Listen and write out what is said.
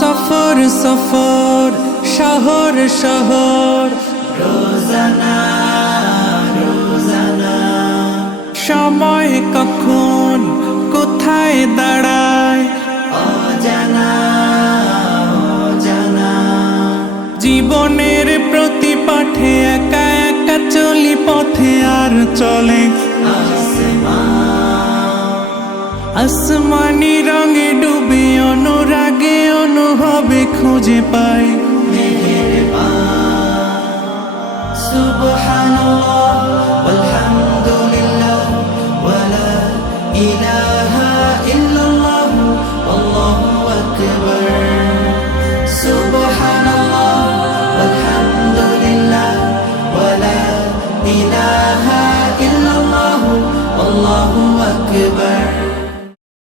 সফর সফর শহর শহর। সময় কখন কোথায় দাঁড়ায়? জীবনের প্রতি পাঠে একা একা চলি পথে আর চলে। আসমানি রঙে ডুবে অনুরাগে অনুভবে খুঁজে পাই। সুবহানাল্লাহ, আলহামদুলিল্লাহ, ওয়ালা ইলাহা ইল্লাল্লাহ, আল্লাহু আকবার। সুবহানাল্লাহ, আলহামদুলিল্লাহ, ওয়ালা ইলাহা ইল্লাল্লাহ, আল্লাহু আকবার।